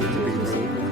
messages this evening.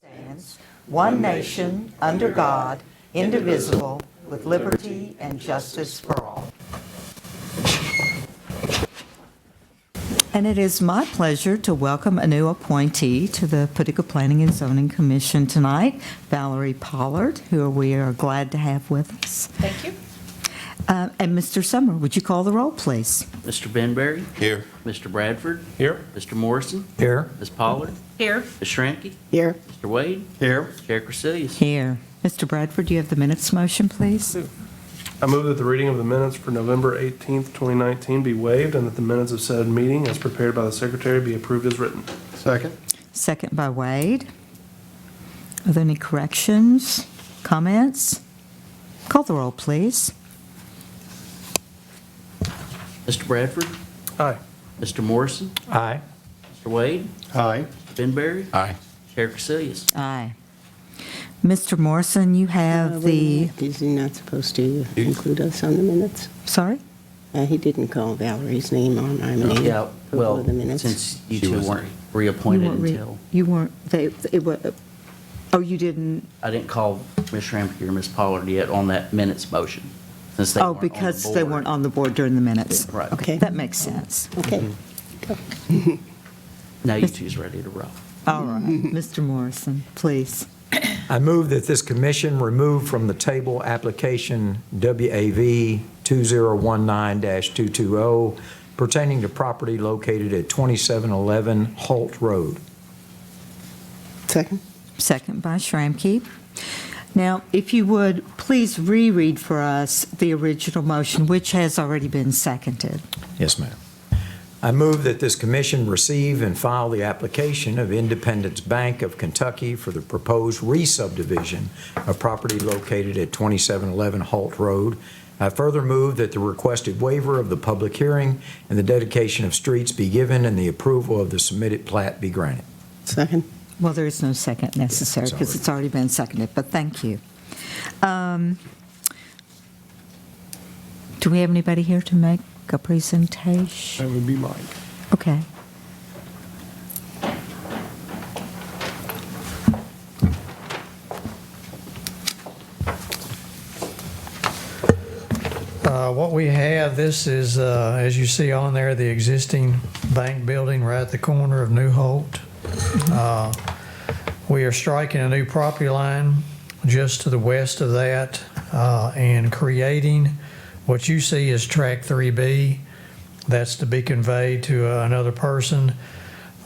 Stands, one nation, under God, indivisible, with liberty and justice for all. And it is my pleasure to welcome a new appointee to the Paducah Planning and Zoning Commission tonight, Valerie Pollard, who we are glad to have with us. Thank you. And Mr. Summer, would you call the roll, please? Mr. Benberry? Here. Mr. Bradford? Here. Mr. Morrison? Here. Ms. Pollard? Here. Ms. Shranky? Here. Mr. Wade? Here. Chair Crecilius? Here. Mr. Bradford, do you have the minutes motion, please? I move that the reading of the minutes for November 18th, 2019 be waived and that the minutes of said meeting as prepared by the secretary be approved as written. Second. Second by Wade. Are there any corrections, comments? Call the roll, please. Mr. Bradford? Aye. Mr. Morrison? Aye. Mr. Wade? Aye. Benberry? Aye. Chair Crecilius? Aye. Mr. Morrison, you have Wait a the, minute. Is he not supposed to include us on the minutes? sorry? He didn't call Valerie's name on our name. Yeah, well, the minutes. since you She two was weren't there. reappointed You weren't until, You weren't, it was, oh, you didn't, I didn't call Ms. Shramky or Ms. Pollard yet on that minutes motion. since they Oh, weren't on the because they board. weren't on the board during the minutes. Right. Okay, that makes sense. Okay. Now you two's ready to roll. All right, Mr. Morrison, please. I move that this commission remove from the table application WAV 2019-220 pertaining to property located at 2711 Holt Road. Second? Second by Schramke. Now, if you would, please reread for us the original motion, which has already been seconded. Yes, ma'am. I move that this commission receive and file the application of Independence Bank of Kentucky for the proposed re-subdivision of property located at 2711 Holt Road. I further move that the requested waiver of the public hearing and the dedication of streets be given and the approval of the submitted plat be granted. Second? Well, there is no second necessary because it's already been seconded, but thank you. Do we have anybody here to make a presentation? That would be Mike. Okay. What we have, this is, as you see on there, the existing bank building right at the corner of New Holt. We are striking a new property line just to the west of that and creating what you see as Track 3B. That's to be conveyed to another person.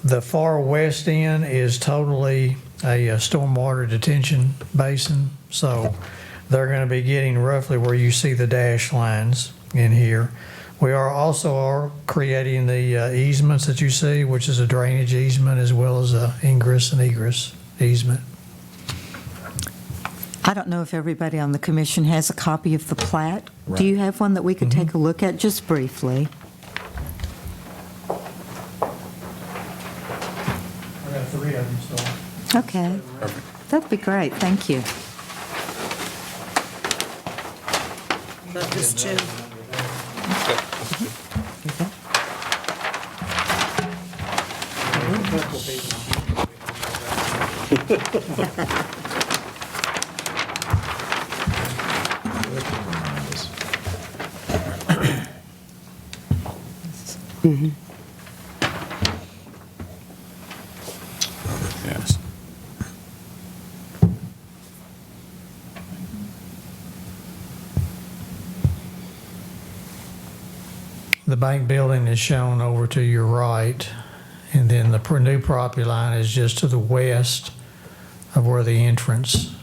The far west end is totally a stormwater detention basin, so they're going to be getting roughly where you see the dash lines in here. We are also creating the easements that you see, which is a drainage easement as well as a ingress and egress easement. I don't know if everybody on the commission has a copy of the plat. Do Right. you have one that we could take a look at just briefly? I got 3 of them, so. Okay. That'd be great. Thank you. But this too. Yes. The bank building is shown over to your right, and then the new property line is just to the west of where the entrance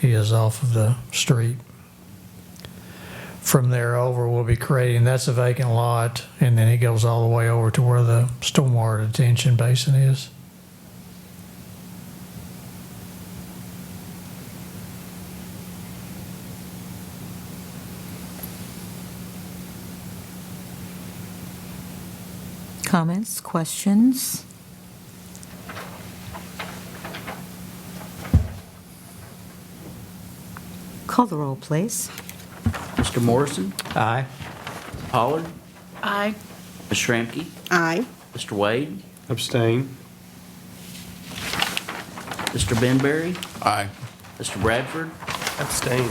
is off of the street. From there over, we'll be creating, that's a vacant lot, and then it goes all the way over to where the stormwater detention basin is. Comments, questions? Call the roll, please. Mr. Morrison, Aye. Pollard, Aye. Ms. Schramke, Aye. Mr. Wade, Abstain. Mr. Benberry, Aye. Mr. Bradford, Abstain.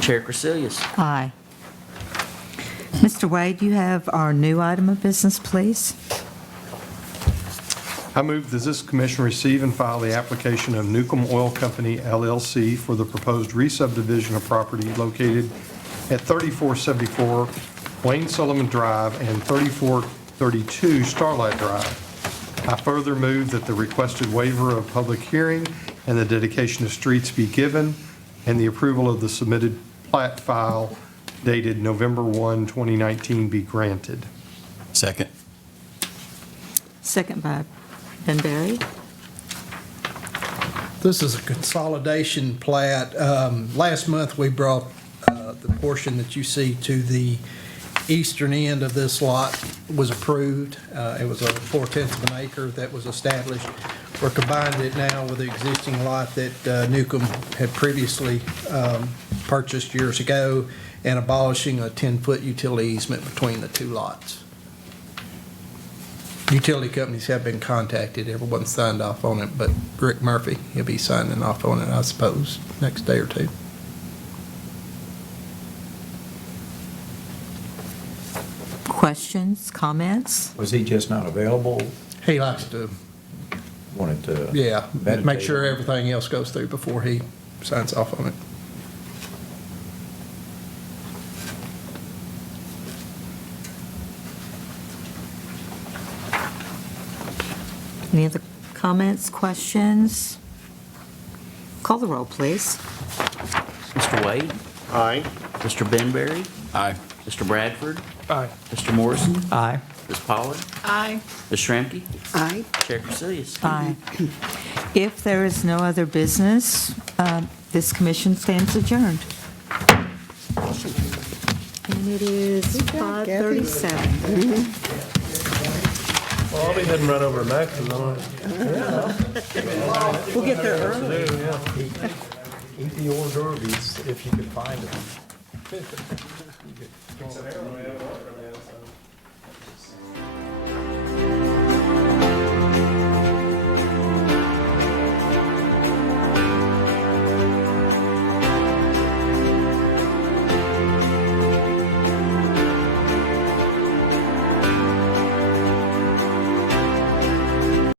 Chair Crecilius. Aye. Mr. Wade, you have our new item of business, please. I move that this commission receive and file the application of Newcomb Oil Company LLC for the proposed re-subdivision of property located at 3474 Wayne Sullivan Drive and 3432 Starlight Drive. I further move that the requested waiver of public hearing and the dedication of streets be given, and the approval of the submitted plat file dated November 1, 2019 be granted. Second. Second by Benberry. This is a consolidation plat. Last month, we brought the portion that you see to the eastern end of this lot was approved. It was a 4/10 of an acre that was established. We're combining it now with the existing lot that Newcomb had previously purchased years ago and abolishing a 10-foot utility easement between the two lots. Utility companies have been contacted. Everyone signed off on it, but Rick Murphy, he'll be signing off on it, I suppose, next day or two. Questions, comments? Was he just not available? He likes to, Wanted to? yeah, meditate make sure on it? everything else goes through before he signs off on it. Any other comments, questions? Call the roll, please. Mr. Wade? Aye. Mr. Benberry? Aye. Mr. Bradford? Aye. Mr. Morrison? Aye. Ms. Pollard? Aye. Ms. Shramky? Aye. Chair Casilius? Aye. If there is no other business, this commission stands adjourned. And it is 5:37. Well, I'll be heading right over to Max's on it. We'll get there early. Eat the hors d'oeuvres if you can find them.